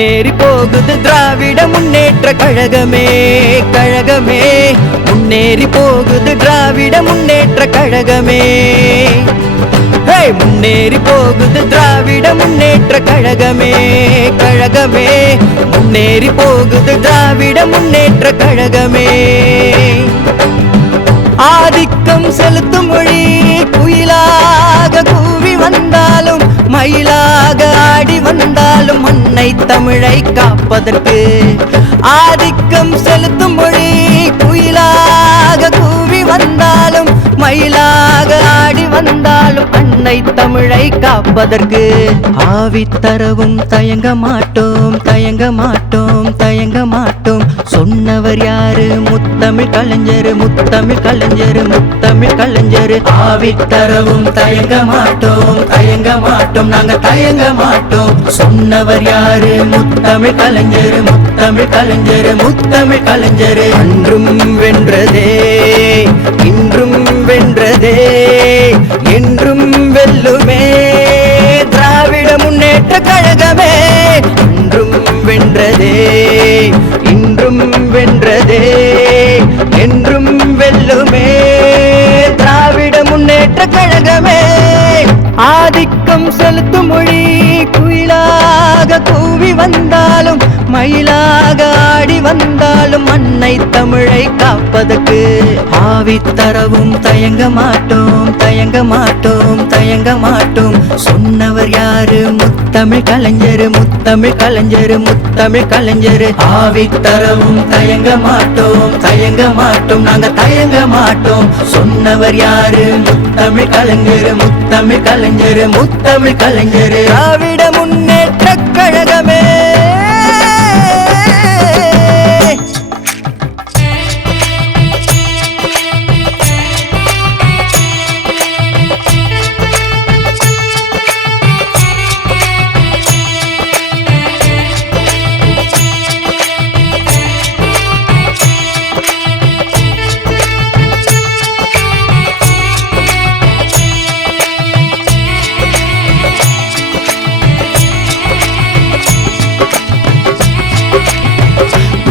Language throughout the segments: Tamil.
முன்னேறி போகுது திராவிட முன்னேற்ற கழகமே கழகமே முன்னேறி போகுது திராவிட முன்னேற்ற கழகமே முன்னேறி போகுது திராவிட முன்னேற்ற கழகமே கழகமே முன்னேறி போகுது திராவிட முன்னேற்ற கழகமே ஆதிக்கம் செலுத்தும் மொழி குயிலாக கூவி வந்தாலும் மயிலாக ஆடி வந்தாலும் அன்னை தமிழை காப்பதற்கு ஆதிக்கம் செலுத்தும் மொழி குயிலாக கூவி வந்தாலும் மயிலாக ஆடி வந்தாலும் அன்னை தமிழை காப்பதற்கு ஆவித்தரவும் தயங்க மாட்டோம் தயங்க மாட்டோம் தயங்க மாட்டோம் சொன்னவர் யாரு முத்தமிழ் கலைஞர் முத்தமிழ் கலைஞர் முத்தமிழ் கலைஞர் ஆவித்தரவும் தயங்க மாட்டோம் தயங்க மாட்டோம் நாங்க தயங்க மாட்டோம் சொன்னவர் யாரு முத்தமிழ் கலைஞர் முத்தமிழ் கலைஞர் முத்தமிழ் கலைஞர் அன்றும் வென்றதே இன்றும் வென்றதே என்றும் வெல்லுமே திராவிட முன்னேற்ற கழகமே அன்றும் வென்றதே இன்றும் வென்றதே என்றும் வெல்லுமே திராவிட முன்னேற்ற கழகமே ஆதிக்கம் செலுத்தும் மொழி குயிலாக கூவி வந்தாலும் மயிலாக ஆடி வந்தாலும் அன்னை தமிழை காப்பதற்கு ஆவித்தரவும் தயங்க மாட்டோம் தயங்க மாட்டோம் தயங்க மாட்டோம் சொன்னவர் யாரு முத்தமிழ் கலைஞர் முத்தமிழ் கலைஞர் முத்தமிழ் கலைஞர் ஆவித்தரவும் தயங்க மாட்டோம் தயங்க மாட்டோம் நாங்க தயங்க மாட்டோம் சொன்னவர் யாரு முத்தமிழ் கலைஞர் முத்தமிழ் கலைஞர் முத்தமிழ் கலைஞர் திராவிட முன்னேற்ற கழகமே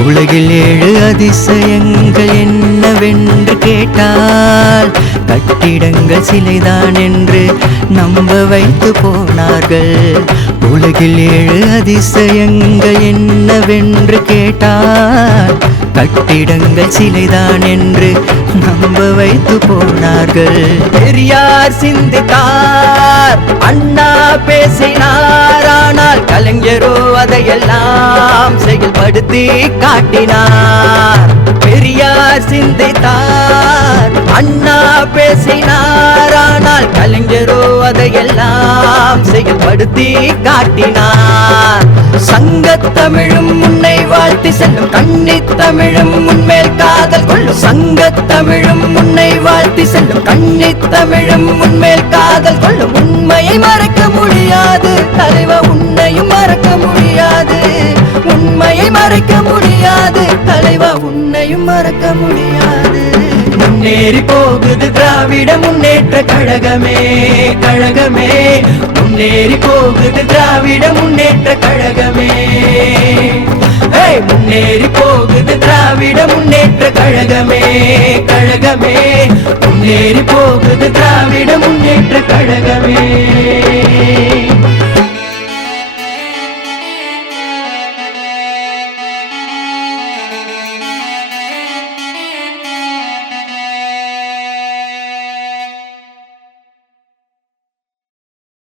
உலகில் 7 அதிசயங்கள் என்னவென்று கேட்டால் கட்டிடங்கள் சிலைதான் என்று நம்ப வைத்து போனார்கள் உலகில் 7 அதிசயங்கள் என்னவென்று கேட்டால் கட்டிடங்கள் சிலைதான் என்று நம்ப வைத்து போனார்கள் பெரியார் சிந்தித்தார் அண்ணா பேசினார் ஆனால் கலைஞரோ அதையெல்லாம் செயல்படுத்தி காட்டினார் பெரியார் சிந்தித்தார் அண்ணா பேசினார் ஆனால் கலைஞரோ அதையெல்லாம் செயல்படுத்தி காட்டினார் சங்கத்தமிழும் முன்னை வாழ்த்தி செல்லும் கன்னித்தமிழும் முன்மேல் காதல் கொள்ளும் சங்கத்தமிழும் முன்னை வாழ்த்தி செல்லும் கன்னித்தமிழும் முன்மேல் காதல் கொள்ளும் உண்மையை மறக்க முடியாது தலைவா உன்னையும் மறக்க முடியாது உண்மையை மறக்க முடியாது தலைவா உன்னையும் மறக்க முடியாது முன்னேறி போகுது திராவிட முன்னேற்ற கழகமே கழகமே முன்னேறி போகுது திராவிட முன்னேற்ற கழகமே முன்னேறி போகுது திராவிட முன்னேற்ற கழகமே கழகமே முன்னேறி போகுது திராவிட முன்னேற்ற கழகமே